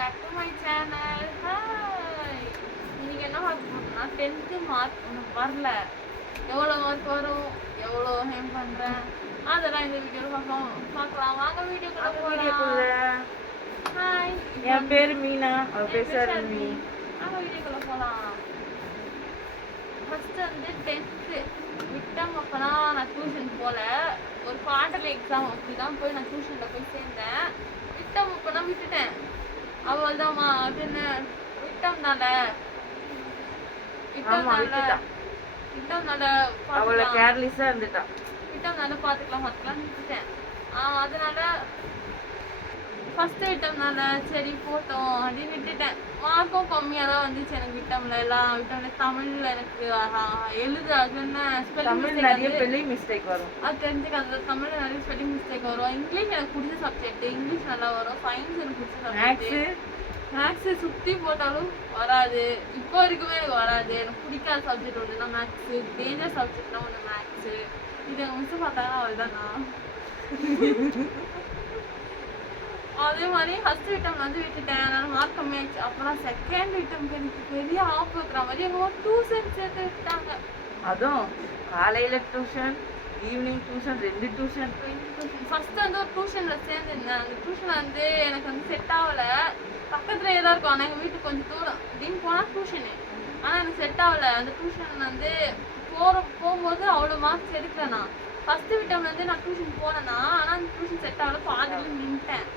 Back to my channel. Hi, இன்னைக்கு என்ன பார்க்க போறோம்னா 10th மார்க் உனக்கு வரல, எவ்வளோ மார்க் வரும், எவ்வளோ ஹேம் பண்ணுறேன், அதெல்லாம் இந்த வீடியோவில் பார்க்கலாம். வாங்க வீடியோக்குள்ள போகலாம். ஹாய், என் பேர் மீனா, அவ பேர் சரணி. வாங்க வீடியோக்குள்ள போகலாம். ஃபர்ஸ்ட் வந்து 10th விட்டம். அப்போலாம் நான் டியூஷன் போகல, ஒரு குவார்டர்லி எக்ஸாம் அப்படி தான் போய் நான் டியூஷனில் போய் சேர்ந்தேன். விட்டம் அப்போனா விட்டுட்டேன். அவள்தாம்மா அப்படின்னு விட்டம்னால அவள கேர்லெஸ்ஸா இருந்துட்டா. விட்டம்னால பார்த்துக்கலாம்னு விட்டுட்டேன். அதனால ஃபர்ஸ்ட் விட்டம்னால சரி போட்டோம் அப்படின்னு விட்டுட்டேன். மார்க்கும் கம்மியாக தான் வந்துச்சு எனக்கு விட்டம்ல. எல்லாம் விட்டம்ல தமிழ்ல எனக்கு எழுது அதுன்னு ஸ்பெல்லிங் நிறைய ஸ்பெல்லிங் மிஸ்டேக் வரும், அது தெரிஞ்சுக்காது. தமிழ்ல நிறைய ஸ்பெல்லிங் மிஸ்டேக் வரும். இங்கிலீஷ் எனக்கு பிடிச்ச சப்ஜெக்ட், இங்கிலீஷ் நல்லா வரும். சயின்ஸ் எனக்கு பிடிச்ச சப்ஜெக்ட். மேக்ஸு சுற்றி போட்டாலும் வராது, இப்போ வரைக்குமே எனக்கு வராது. எனக்கு பிடிக்காத சப்ஜெக்ட் ஒன்றுனா மேக்ஸு, டேஞ்சர் சப்ஜெக்ட்னா ஒன்று மேக்ஸு. இது எங்கள் மிஸ் பார்த்தாங்க அவள்தானா. அதே மாதிரி ஃபர்ஸ்ட் விட்டம் வந்து விட்டுட்டேன், அதனால மார்க் கம்மியாச்சு. அப்புறம் செகண்ட் விட்டம்க்கு எனக்கு பெரிய ஆஃப் வைக்கிற மாதிரி எங்க டியூஷன் சேர்த்து விட்டாங்க. அதுவும் காலையில tuition, evening tuition, 2 tuition. First வந்து ஒரு டியூஷன்ல சேர்ந்துருந்தேன். அந்த டியூஷன் வந்து எனக்கு வந்து செட் ஆகல. பக்கத்துலேயே தான் இருக்கும், ஆனால் எங்கள் வீட்டுக்கு கொஞ்சம் தூரம் அப்படின்னு போனால் டியூஷனு. ஆனால் எனக்கு செட் ஆகல. அந்த டியூஷன் வந்து போகும்போது அவ்வளோ மார்க்ஸ் எடுக்கல. நான் ஃபர்ஸ்ட் விட்டம்லேருந்து நான் டியூஷன் போனேன்னா, ஆனால் அந்த டியூஷன் செட் ஆகல, பாதியில் நின்ட்டேன்.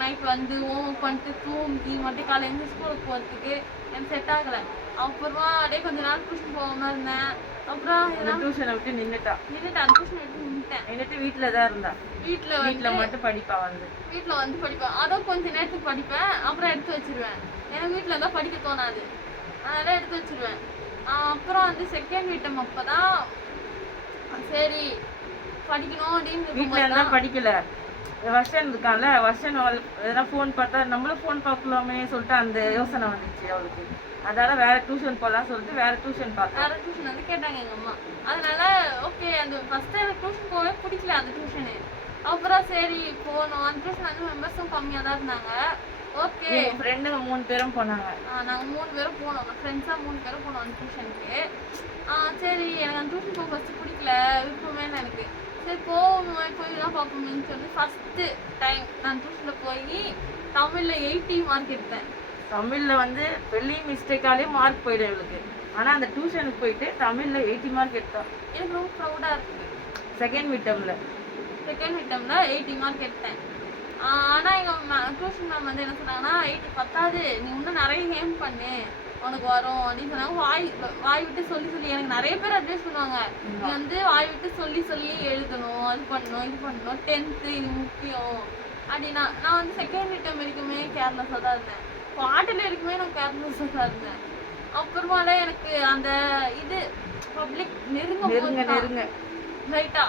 நைட் வந்து ஹோம் பண்ணிட்டு தூங்கி மட்டும் காலையில் ஸ்கூலுக்கு போகிறதுக்கு எனக்கு செட் ஆகலை. அப்புறமா அப்படியே கொஞ்ச நாள் டியூஷன் போகாமல் இருந்தேன். அப்புறம் டியூஷனை விட்டு நின்றுட்டேன். அந்த டியூஷன் விட்டு நின்றுட்டு வீட்டில் தான் இருந்தா. வீட்டில் மட்டும் படிப்பா வந்து வீட்டில் வந்து படிப்பேன். அதுவும் கொஞ்சம் நேரத்துக்கு படிப்பேன், அப்புறம் எடுத்து வச்சிருவேன். எனக்கு வீட்டில் தான் படிக்க தோணாது, அதெல்லாம் எடுத்து வச்சிருவேன். அப்புறம் வந்து செகண்ட் விட்டம் அப்போ தான் சரி படிக்கணும் அப்படின்னு. வீட்டில் இருந்தால் படிக்கல. வர்ஷன் இருக்கான்ல, வர்ஷன் எதனா ஃபோன் பார்த்தா நம்மளும் ஃபோன் பார்க்கலாமே சொல்லிட்டு அந்த யோசனை வந்துச்சு அவளுக்கு. அதனால வேற டியூஷன் போகலாம் சொல்லிட்டு வேற டியூஷன் பார்த்தேன். வேற டியூஷன் வந்து கேட்டாங்க எங்கள் அம்மா. அதனால ஓகே, அந்த ஃபர்ஸ்ட் எனக்கு டியூஷன் போகவே பிடிக்கல அந்த டியூஷனு. அப்புறம் சரி போனோம். அந்த டியூஷன் வந்து மெம்பர்ஸும் கம்மியாக தான் இருந்தாங்க. ஓகே, ஃப்ரெண்டுங்க 3 பேரும் போனாங்க. நாங்கள் 3 பேரும் போனோம், ஃப்ரெண்ட்ஸாக 3 பேரும் போனோம் அந்த டியூஷனுக்கு. சரி எனக்கு அந்த டியூஷன் போக ஃபஸ்ட்டு பிடிக்கல, விருப்பமே எனக்கு. சரி போய்லாம் பார்ப்போமேன்னு சொல்லி ஃபஸ்ட்டு டைம் நான் டியூஷனில் போய் தமிழில் 80 மார்க் எடுத்தேன். தமிழில் வந்து ஸ்பெல்லிங் மிஸ்டேக்காலே மார்க் போயிடும் இவளுக்கு. ஆனால் அந்த டியூஷனுக்கு போயிட்டு தமிழில் 80 மார்க் எடுத்தான். எனக்கு ரொம்ப ப்ரௌடாக இருக்குது. செகண்ட் விட்டமில் 80 மார்க் எடுத்தேன். ஆனால் எங்கள் டியூஷன் மேம் வந்து என்ன சொன்னாங்கன்னா, 80 பத்தாது, நீ இன்னும் நிறைய ஹேம் பண்ணு, உனக்கு வரும் அப்படின்னு சொன்னாங்க. வாய் விட்டு சொல்லி எனக்கு நிறைய பேர் அட்வைஸ் பண்ணுவாங்க, நீ வந்து வாய் விட்டு சொல்லி எழுதணும், அது பண்ணணும், இது பண்ணணும், 10th இது முக்கியம் அப்படின்னா. நான் வந்து செகண்ட் விட்டம் வரைக்குமே கேர்லெஸ்ஸாக தான் இருந்தேன், பாட்டில் வரைக்குமே நான் கேர்லெஸ்ஸாக தான் இருந்தேன். அப்புறமால எனக்கு அந்த இது பப்ளிக் நெருங்க லைட்டா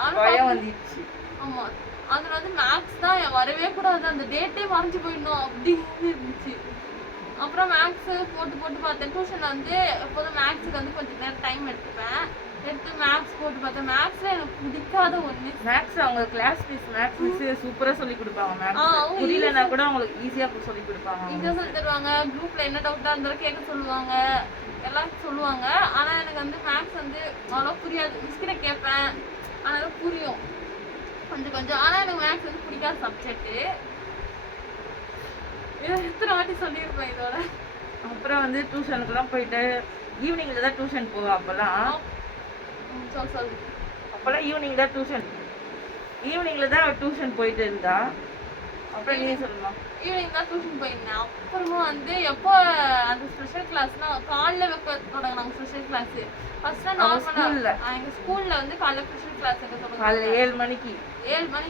வந்துச்சு. ஆமா, அதுல வந்து மேக்ஸ் தான் வரவே கூடாது, அந்த டேட்டே மறைஞ்சு போயிடணும் அப்படின்னு இருந்துச்சு. அப்புறம் மேக்ஸ் போட்டு பார்த்தேன். டியூஷன்ல வந்து எப்போதும் மேக்ஸுக்கு வந்து கொஞ்சம் நேரம் டைம் எடுத்து மேக்ஸ் போட்டு பார்த்தேன். மேக்ஸ்ல எனக்கு பிடிக்காத ஒண்ணு மேக்ஸ். அவங்க கிளாஸ் மேக்ஸ் மிஸ் சூப்பரா சொல்லி கொடுப்பாங்க. மேக்ஸ் புரியலனா கூட அவங்களுக்கு ஈஸியா சொல்லி கொடுப்பாங்க, ஈஸியா சொல்லி தருவாங்க. குரூப்ல என்ன டவுட்டா இருந்தாலும் கேட்க சொல்லுவாங்க, எல்லாம் சொல்லுவாங்க. ஆனா எனக்கு வந்து மேக்ஸ் வந்து அவ்வளோ புரியாது. மிஸ்கிட்ட கேட்பேன், ஆனாலும் புரியும் கொஞ்சம். ஆனா எனக்கு மேக்ஸ் வந்து பிடிக்காத சப்ஜெக்ட். எத்தனை வாட்டி சொல்லியிருப்பேன் இதோட. அப்புறம் வந்து டியூஷனுக்குலாம் போயிட்டு ஈவினிங்ல தான் டியூஷன் போவோம். அப்போல்லாம் ஈவினிங் தான் டியூஷன் போயிட்டு இருந்தா. அப்புறம் நீ சொல்லலாம். ஈவினிங் தான் டியூஷன் போயிருந்தேன். அப்புறமா வந்து எப்போ அந்த ஸ்பெஷல் கிளாஸ்னா காலைல வைக்க தொடங்கினாங்க ஸ்பெஷல் கிளாஸ். ஃபர்ஸ்ட் நார்மலா எங்க ஸ்கூல்ல வந்து காலைல ஸ்பெஷல் கிளாஸ் வைக்க தொடங்கினாங்க. காலைல 7 மணிக்கு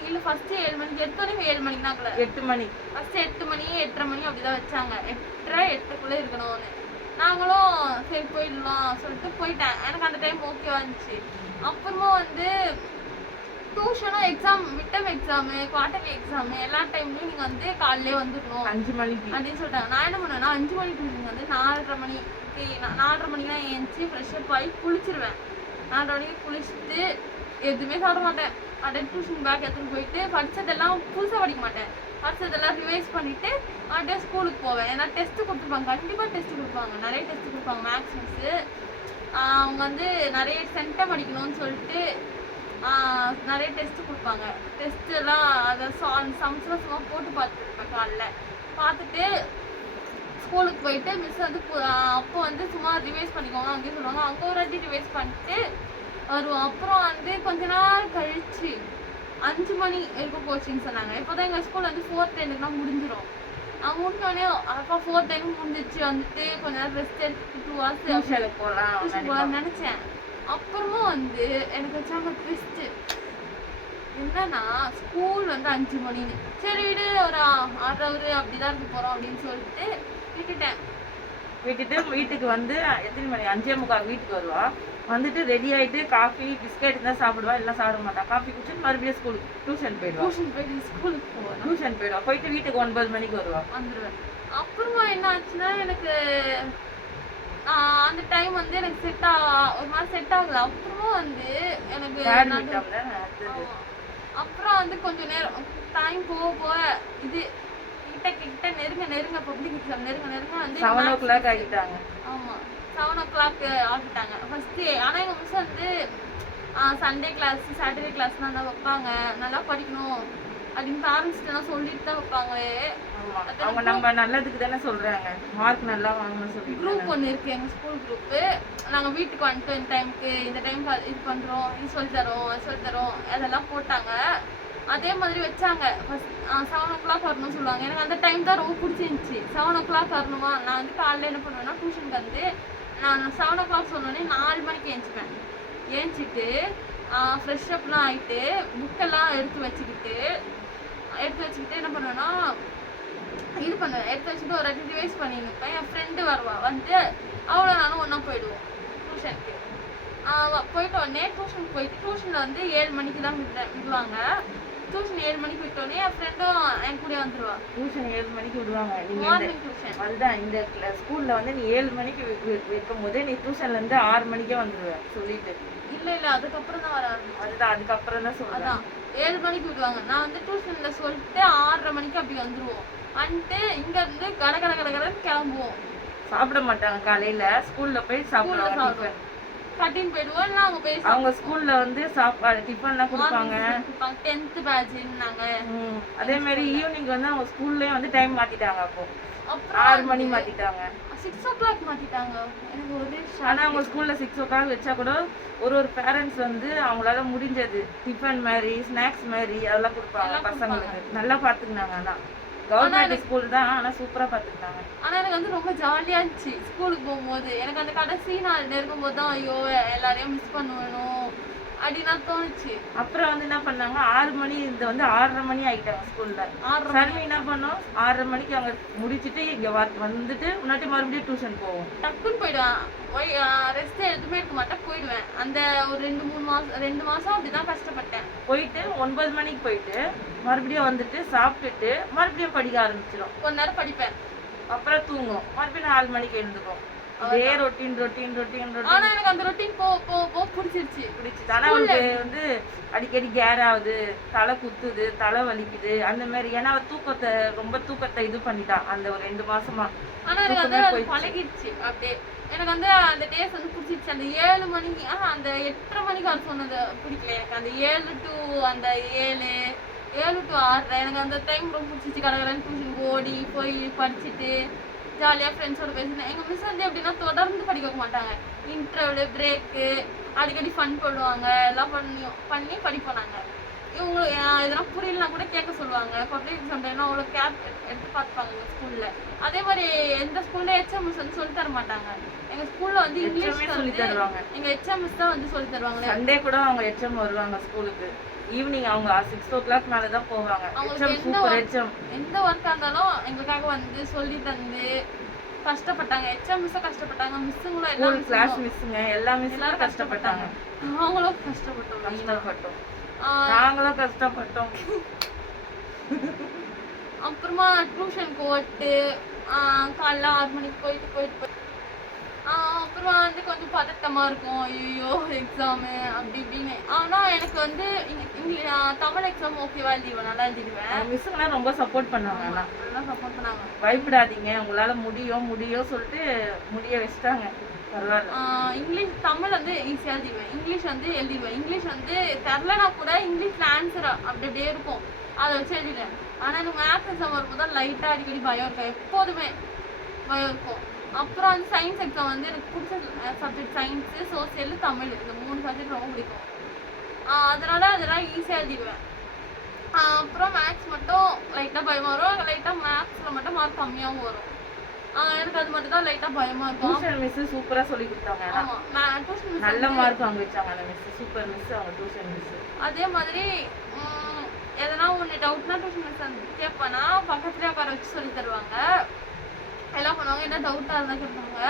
இல்ல, ஃபர்ஸ்ட் 7 மணிக்கு 7 மணிக்கு தான் 8 மணி ஃபர்ஸ்ட் 8 மணி 8:30 மணி அப்படிதான் வச்சாங்க. 8:30 இருக்கணும்னு. நாங்களும் சரி போயிடலாம் சொல்லிட்டு போயிட்டேன். எனக்கு அந்த டைம் ஓகேவா இருந்துச்சு. அப்புறமா வந்து டியூஷனும் எக்ஸாம், விட்டம் எக்ஸாமு, குவார்டர்லி எக்ஸாமு எல்லா டைம்லையும் நீங்கள் வந்து காலையிலே வந்துடணும் 5 மணிக்கு அப்படின்னு சொல்லிட்டாங்க. நான் என்ன பண்ணுவேன்னா 5 மணிக்கு வந்து 4:30 மணிக்கு தான் ஏஞ்சி ஃப்ரெஷ்ஷப் ஆகி குளிச்சிருவேன். 4:30 மணிக்கு குளிச்சுட்டு எதுவுமே சாப்பிட மாட்டேன். அப்படியே டியூஷன் பேக் எடுத்துகிட்டு போயிட்டு படித்ததெல்லாம் புதுசாக படிக்க மாட்டேன். படிச்சதெல்லாம் ரிவைஸ் பண்ணிட்டு அப்படியே ஸ்கூலுக்கு போவேன். ஏன்னா டெஸ்ட் கொடுத்துருப்பாங்க, கண்டிப்பா டெஸ்ட் கொடுப்பாங்க, நிறைய டெஸ்ட் கொடுப்பாங்க. மேக்ஸ் மிஸ் அவங்க வந்து நிறைய சென்டம் அடிக்கணும்னு சொல்லிட்டு நிறைய டெஸ்ட் கொடுப்பாங்க. டெஸ்ட் எல்லாம் அதை சம்ஸ்லாம் சும்மா போட்டு பார்த்துருப்பேன். காலைல பார்த்துட்டு ஸ்கூலுக்கு போயிட்டு மிஸ் வந்து அப்போ வந்து சும்மா ரிவைஸ் பண்ணிக்கோங்க அங்கேயே சொல்லுவாங்க. அங்கே ஒரு வாட்டி ரிவைஸ் பண்ணிட்டு வருவோம். அப்புறம் வந்து கொஞ்ச நாள் கழிச்சு 5 மணி இருக்கும் கோச்சிங் சொன்னாங்க. இப்போதான் எங்கள் ஸ்கூல் வந்து 4:10 முடிஞ்சிடும். முடிஞ்சோடனே அப்பா 4:10 முடிஞ்சிச்சு வந்துட்டு கொஞ்ச நேரம் ரெஸ்ட் எடுத்துட்டு 2 hours போகலாம்னு நினைச்சேன். அப்புறமா வந்து எனக்கு வச்சாங்க ட்விஸ்ட். என்னன்னா ஸ்கூல் வந்து 5 மணின்னு, சரி விடு ஒரு 6 hour அப்படிதான் இருக்க போறோம் அப்படின்னு சொல்லிட்டு விட்டுட்டு வீட்டுக்கு வந்து எத்தனை மணி 5:45 வீட்டுக்கு வருவா. வந்துட்டு ரெடி ஆயிட்டு காஃபி பிஸ்கெட் தான் சாப்பிடுவா, எல்லாம் சாப்பிட மாட்டா. காஃபி குடிச்சிட்டு மறுபடியும் ஸ்கூலுக்கு டியூஷன் போயிடுவா. டியூஷன் போயிடுவா. போயிட்டு வீட்டுக்கு 9 மணிக்கு வருவா, வந்துடுவேன். அப்புறமா என்ன ஆச்சுன்னா எனக்கு அந்த டைம் வந்து எனக்கு ஒரு மாதிரி செட் ஆகல. அப்புறமா வந்து எனக்கு அப்புறம் வந்து கொஞ்சம் நேரம் டைம் போக இது கிட்ட நெருங்க பப்ளிக் எக்ஸாம் நெருங்க வந்து 7 o'clock ஆகிட்டாங்க. ஆமா 7 o'clock ஆகிட்டாங்க ஃபர்ஸ்ட். ஆனா எங்க மிஸ் வந்து சண்டே கிளாஸ் சாட்டர்டே கிளாஸ் நல்லா வைப்பாங்க, நல்லா படிக்கணும் அப்படின்னு பேரண்ட்ஸ்ட்டு சொல்லிட்டு தான் வைப்பாங்க. அவங்க நம்ம நல்லதுக்கு தானே சொல்றாங்க, மார்க் நல்லா வாங்கணும்னு சொல்லி. குரூப் ஒன்று இருக்கு எங்க ஸ்கூல் குரூப்பு. நாங்கள் வீட்டுக்கு வந்துட்டோம், இந்த டைமுக்கு இந்த டைமுக்கு இது பண்ணுறோம், இது சொல்லித்தரோம் அதெல்லாம் போட்டாங்க. அதே மாதிரி வச்சாங்க. ஃபர்ஸ்ட் 7 o'clock வரணும்னு சொல்லுவாங்க. எனக்கு அந்த டைம் தான் ரொம்ப பிடிச்சிருந்துச்சி. 7 o'clock வரணுமா, நான் வந்து காலையில் என்ன பண்ணுவேன்னா டியூஷனுக்கு வந்து நான் 7 o'clock சொன்னோடனே 4 மணிக்கு ஏஞ்சிப்பேன். ஏஞ்சிட்டு ஃப்ரெஷ் அப்லாம் ஆகிட்டு புக்கெல்லாம் எடுத்து வச்சுக்கிட்டு என்ன பண்ணுவேன்னா இது பண்ணுவேன். எடுத்து வச்சுட்டு ஒரு 2 ரிவைஸ் பண்ணியிருப்பேன். என் ஃப்ரெண்டு வருவா, வந்து அவ்வளோ நானும் ஒன்றா போயிடுவோம் டியூஷனுக்கு. போயிட்டு உடனே டியூஷனுக்கு போயிட்டு டியூஷனில் வந்து 7 மணிக்கு தான் விடுவாங்க. டியூஷன் 7 மணிக்கு விட்டோடனே என் ஃப்ரெண்டும் என் கூட வந்துடுவா. டியூஷன் 7 மணிக்கு விடுவாங்க. Morning tuition. அதுதான் இந்த ஸ்கூலில் வந்து நீ 7 மணிக்கு வைக்கும் போது நீ டியூஷன்லேருந்து 6 மணிக்கே வந்துடுவேன் சொல்லிட்டு. இல்லை அதுக்கப்புறம் தான் வர ஆரம்பிச்சு. அதுதான் அதுக்கப்புறம் தான் சொல்லுவேன். அதான் 7 மணிக்கு விடுவாங்க. நான் வந்து டியூஷனில் சொல்லிட்டு 6:30 மணிக்கு அப்படி வந்துடுவோம். வந்துட்டு இங்கேருந்து கடன்னு கிளம்புவோம். சாப்பிட மாட்டாங்க காலையில், ஸ்கூலில் போய் சாப்பிடுவாங்க. கட்டின்னு போயிடுவோம். இல்லை அவங்க போய் அவங்க ஸ்கூல்ல வந்து சாப்பாடு டிஃபன்லாம் கொடுப்பாங்க. 10th பேட்ச்னாங்க. அதே மாதிரி ஈவினிங் வந்து அவங்க ஸ்கூல்லேயே வந்து டைம் மாற்றிட்டாங்க. அப்புறம் 6 மணி மாற்றிட்டாங்க, 6 o'clock மாற்றிட்டாங்க. எனக்கு ஒரு ஆனால் அவங்க ஸ்கூலில் 6 o'clock வச்சா கூட ஒரு பேரண்ட்ஸ் வந்து அவங்களால முடிஞ்சது டிஃபன் மாதிரி ஸ்நாக்ஸ் மாதிரி அதெல்லாம் கொடுப்பாங்க பசங்களுக்கு. நல்லா பார்த்துக்கினாங்க. ஆனால் கவர்மெண்ட் ஸ்கூல் தான், ஆனால் சூப்பராக பார்த்துக்கிட்டாங்க. ஆனால் எனக்கு வந்து ரொம்ப ஜாலியாக இருந்துச்சு ஸ்கூலுக்கு போகும்போது. எனக்கு அந்த கடைசி நாள் நெருங்கும்போது தான் ஐயோ எல்லாரையும் மிஸ் பண்ணுவேணும் அப்படின்னா தோணுச்சு. அப்புறம் வந்து என்ன பண்ணாங்க, 6 மணி இந்த வந்து 6:30 மணி ஆகிட்டாங்க ஸ்கூல்ல. சர்வி என்ன பண்ணோம், 6:30 மணிக்கு அவங்க முடிச்சுட்டு இங்கே வந்துட்டு முன்னாடி மறுபடியும் டியூஷன் போவோம். டக்குன்னு போயிடுவேன். ரெஸ்ட் எதுவுமே எடுக்க மாட்டேன், போயிடுவேன். அந்த ஒரு 2 மாதம் அப்படிதான் கஷ்டப்பட்டேன். போயிட்டு 9 மணிக்கு போயிட்டு மறுபடியும் வந்துட்டு சாப்பிட்டுட்டு மறுபடியும் படிக்க ஆரம்பிச்சிடும். கொஞ்ச நேரம் படிப்பேன், அப்புறம் தூங்கும். மறுபடியும் 4 மணிக்கு எழுந்துக்கும். அதே ரொட்டீன். ஆனா எனக்கு அந்த ரொட்டீன் போ பிடிச்சிருச்சு. ஆனா அவளுக்கு வந்து அடிக்கடி கேர் ஆகுது, தலை குத்துது, தலை வலிக்குது அந்த மாதிரி. ஏன்னா ரொம்ப தூக்கத்தை இது பண்ணிட்டா அந்த ஒரு 2 மாசமா. ஆனா எனக்கு வந்து பழகிடுச்சு அப்படியே. எனக்கு வந்து அந்த டேஸ் வந்து பிடிச்சிருச்சு. அந்த 7 மணிக்கு அந்த 8:30 மணிக்கு அவர் சொன்னது பிடிக்கல எனக்கு. அந்த 7 to 6:30 எனக்கு அந்த டைம் ரொம்ப பிடிச்சிச்சு. கடற்கரைன்னு டியூஷனுக்கு ஓடி போய் படிச்சுட்டு ஜாலியாக ஃப்ரெண்ட்ஸோட பேசினேன். எங்கள் மிஸ் வந்து எப்படின்னா தொடர்ந்து படிக்க வைக்க மாட்டாங்க. இன்டர்வலு பிரேக்கு அடிக்கடி ஃபன் போடுவாங்க, எல்லாம் பண்ணி படிப்போம் நாங்கள். இவங்க இதெல்லாம் புரியலனா கூட கேட்க சொல்லுவாங்க. பப்ளிக் எக்ஸாம் டைம்னா அவ்வளோ கேப் எடுத்து பார்த்துப்பாங்க எங்கள் ஸ்கூலில். அதே மாதிரி எந்த ஸ்கூல்ல HMS வந்து சொல்லி தர மாட்டாங்க. எங்கள் ஸ்கூலில் வந்து இங்கிலீஷ் சொல்லி தருவாங்க. எங்கள் HMS தான் வந்து சொல்லி தருவாங்க. சண்டே கூட அவங்க HM வருவாங்க ஸ்கூலுக்கு. ஈவினிங் அவங்க 6 o'clock மேலே தான் போவாங்க. எந்த ஒர்க்காக இருந்தாலும் எங்களுக்காக வந்து சொல்லி தந்து கஷ்டப்பட்டாங்க. HMS கஷ்டப்பட்டாங்க, மிஸ்ஸுங்களும் எல்லாம் கிளாஸ் மிஸ்ஸுங்க எல்லாரும் கஷ்டப்பட்டாங்க. அவங்களும் கஷ்டப்பட்டோம். நாங்களும் கஷ்டப்பட்டோம். அப்புறமா டியூஷனுக்கு ஓட்டு காலைல 6 மணிக்கு போயிட்டு அப்புறம் வந்து கொஞ்சம் பதட்டமா இருக்கும். ஐயோ எக்ஸாமு அப்படி இப்படின்னு. ஆனா எனக்கு வந்து தமிழ் எக்ஸாம் ஓகேவா எழுதிடுவேன், நல்லா எழுதிடுவேன். மிஸ்ஸுங்கெல்லாம் ரொம்ப சப்போர்ட் பண்ணாங்க. நல்லா சப்போர்ட் பண்ணாங்க. பயப்படாதீங்க, உங்களால முடியும் சொல்லிட்டு முடிய வச்சுட்டாங்க. பரவாயில்ல. இங்கிலீஷ் தமிழ் வந்து ஈஸியாக எழுதிடுவேன், இங்கிலீஷ் வந்து எழுதிடுவேன். இங்கிலீஷ் வந்து தெரிலனா கூட இங்கிலீஷ்ல ஆன்சர் அப்படி அப்படியே இருக்கும், அதை வச்சு எழுதிடுவேன். ஆனால் எனக்கு மேத்ஸ் எக்ஸாம் வரும்போது தான் லைட்டாக அடிக்கடி பயம் இருக்கும், எப்போதுமே பயம் இருக்கும். அப்புறம் வந்து சயின்ஸ் எக்ஸாம் வந்து எனக்கு பிடிச்ச சப்ஜெக்ட் சயின்ஸு, சோசியல், தமிழ், இந்த 3 சப்ஜெக்ட் ரொம்ப பிடிக்கும். அதனால அதெல்லாம் ஈஸியாக எழுதிடுவேன். அப்புறம் மேக்ஸ் மட்டும் லைட்டாக பயமாக வரும், லைட்டாக மேக்ஸில் மட்டும் மார்க் கம்மியாகவும் வரும். எனக்கு அது மட்டும் தான் லைட்டாக பயமாக இருக்கும். டியூஷன் மிஸ் சூப்பராக சொல்லி கொடுத்தாங்க. ஆமாம், டியூஷன் மிஸ் நல்ல மார்க் வாங்க வச்சாங்க அந்த மிஸ், சூப்பர் மிஸ் அவங்க டியூஷன் மிஸ். அதே மாதிரி எதனா ஒன்று டவுட்னா டியூஷன் மிஸ் வந்து கேட்பேன்னா பக்கத்துலேயே உட்கார வச்சு சொல்லி தருவாங்க. எல்லாம் பண்ணுவாங்க, என்ன டவுட்டாக இருந்தால் கேட்பாங்க,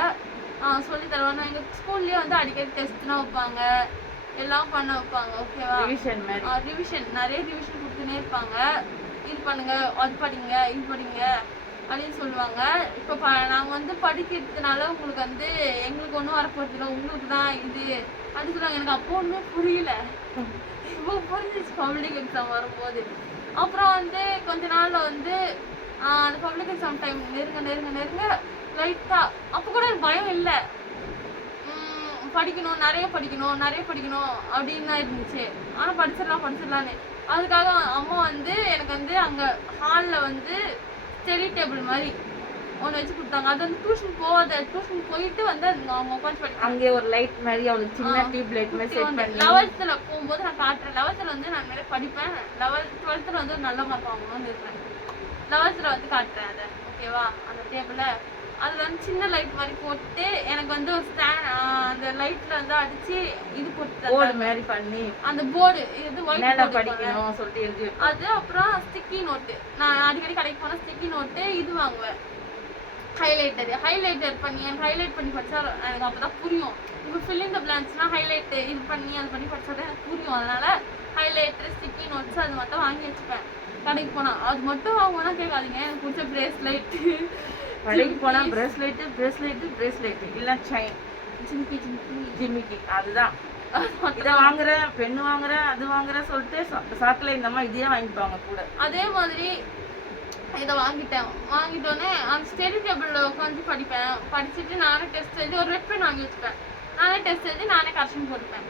சொல்லி தருவாங்க. எங்கள் ஸ்கூல்லேயே வந்து அடிக்கடி டெஸ்ட்லாம் வைப்பாங்க, எல்லாம் பண்ண வைப்பாங்க. ஓகேவா, ரிவிஷன் நிறைய ரிவிஷன் கொடுத்துனே இருப்பாங்க. இது பண்ணுங்க, அது படிங்க, இது படிங்க அப்படின்னு சொல்லுவாங்க. இப்போ நாங்கள் வந்து படிக்கிறதுனால உங்களுக்கு வந்து எங்களுக்கு ஒன்றும் வரப்போறது இல்லை, உங்களுக்கு தான் இது அப்படின்னு சொல்லுவாங்க. எனக்கு அப்போ ஒன்றும் புரியல, இப்போ புரிஞ்சிச்சு பப்ளிக் எக்ஸாம் வரும்போது. அப்புறம் வந்து கொஞ்ச நாளில் வந்து அந்த பப்ளிக் எக்ஸாம் டைம் நெருங்க லைட்டாக அப்போ கூட எனக்கு பயம் இல்லை. படிக்கணும், நிறைய படிக்கணும் அப்படின்னு தான் இருந்துச்சு. ஆனால் படிச்சிடலான்னு அதுக்காக அம்மா வந்து எனக்கு வந்து அங்கே ஹாலில் வந்து ஸ்டடி டேபிள் மாதிரி ஒன்று வச்சு கொடுத்தாங்க. அது வந்து டியூஷன் போயிட்டு வந்து அவங்க உட்காந்து படிப்பாங்க. அங்கே ஒரு லைட் மாதிரி அவளுக்கு சின்ன டியூப் லைட் மாதிரி செட் பண்ணி 11th போகும்போது நான் காட்டுறேன். 11th வந்து நான் நிறைய படிப்பேன், 12th வந்து ஒரு நல்ல மார்க் வாங்கணும்னு இருக்கேன். 11th வந்து காட்டுறேன் அதை, ஓகேவா. அந்த டேபிளை அதில் வந்து சின்ன லைட் மாதிரி போட்டு எனக்கு வந்து ஒரு அந்த லைட்ல வந்து அடிச்சு இது போட்டு போர்டு மாதிரி பண்ணி அந்த போர்டு இது ஒயிட் படிக்கணும் சொல்லிட்டு எழுதி அது. அப்புறம் ஸ்டிக்கி நோட்டு, நான் அடிக்கடி கடைக்கு போனால் ஸ்டிக்கி நோட்டு இது வாங்குவேன், ஹைலைட்டர் பண்ணி எனக்கு ஹைலைட் பண்ணி படித்தா எனக்கு அப்போ தான் புரியும். இப்போ ஃபில்லிங் த பிளான்ஸ்லாம் ஹைலைட்டு இது பண்ணி அது பண்ணி படித்தா தான் எனக்கு புரியும். அதனால் ஹைலைட்டர், ஸ்டிக்கி நோட்ஸ் அது மட்டும் வாங்கி வச்சுப்பேன். கடைக்கு போனால் அது மட்டும் வாங்குவேன்னா கேட்காதீங்க, எனக்கு பிடிச்ச பிரேஸ்லைட்டு. கடைக்கு போனால் பிரேஸ்லைட்டு இல்லை செயின், ஜிமிக்கி அதுதான். இதை வாங்குறேன், பெண்ணு வாங்குறேன், அது வாங்குறேன் சொல்லிட்டு சாக்கில் இந்த மாதிரி இதையே வாங்கிப்பாங்க கூட. அதே மாதிரி இதை வாங்கிட்டோன்னே அந்த ஸ்டடி டேபிளில் உட்காந்து படிப்பேன். படிச்சுட்டு நானே டெஸ்ட் எழுதி ஒரு ரெட் பென் வாங்கி வச்சுப்பேன். நானே டெஸ்ட் எழுதி நானே கரெக்ஷன் போட்டுப்பேன்.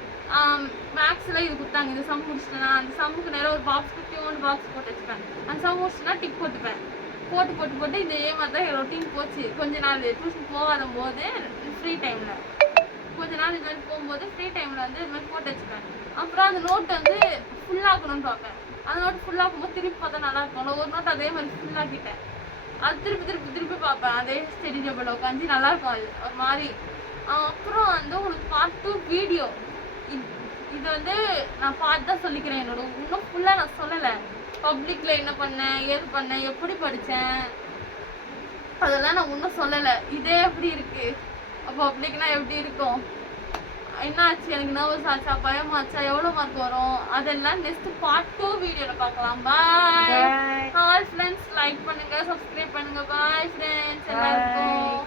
மேக்ஸில் இது கொடுத்தாங்க, இந்த சம் முடிச்சுட்டேன்னா அந்த சம்முக்கு நேரம் ஒரு பாக்ஸ் குட்டியோண்டு பாக்ஸ் போட்டு வச்சுப்பேன். அந்த சம் முடிச்சுன்னா டிக் போட்டுப்பேன். போட்டு இதே மாதிரி தான் ரொட்டீன் போச்சு. கொஞ்ச நாள் டியூஷன் போகாத போது ஃப்ரீ டைமில் கொஞ்ச நாள் இது மாதிரி போகும்போது ஃப்ரீ டைமில் வந்து இது மாதிரி போட்டு வச்சுப்பேன். அப்புறம் அந்த நோட் வந்து ஃபுல்லாகணும்னு பார்ப்பேன். அந்த நோட் ஃபுல்லாகும்போது திருப்பி பார்த்தா நல்லா இருக்கும்ல, ஒரு நோட் அதே மாதிரி ஃபுல்லாக்கிட்டேன். அது திருப்பி பார்ப்பேன், அதே ஸ்டடி டேபிளில் உட்காந்து நல்லாயிருக்கும் அது ஒரு மாதிரி. அப்புறம் வந்து உங்களுக்கு பார்ட் 2 வீடியோ, இது வந்து நான் பார்த்து தான் சொல்லிக்கிறேன். என்னோட இன்னும் ஃபுல்லாக நான் சொல்லலை. பப்ளிக்கில் என்ன பண்ணேன், ஏது பண்ணேன், எப்படி படித்தேன் அதெல்லாம் நான் இன்னும் சொல்லலை. இதே எப்படி இருக்குது, பப்ளிக்னா எப்படி இருக்கும், என்ன ஆச்சு, எனக்கு நர்வஸ் ஆச்சா, பயமாச்சா, எவ்வளோ மார்க் வரும், அதெல்லாம் நெக்ஸ்ட் பார்ட் 2 வீடியோவில் பார்க்கலாம். பாய் ஆல் ஃப்ரெண்ட்ஸ், லைக் பண்ணுங்க, சப்ஸ்கிரைப் பண்ணுங்க. பாய் ஃப்ரெண்ட்ஸ் எல்லாருக்கும்.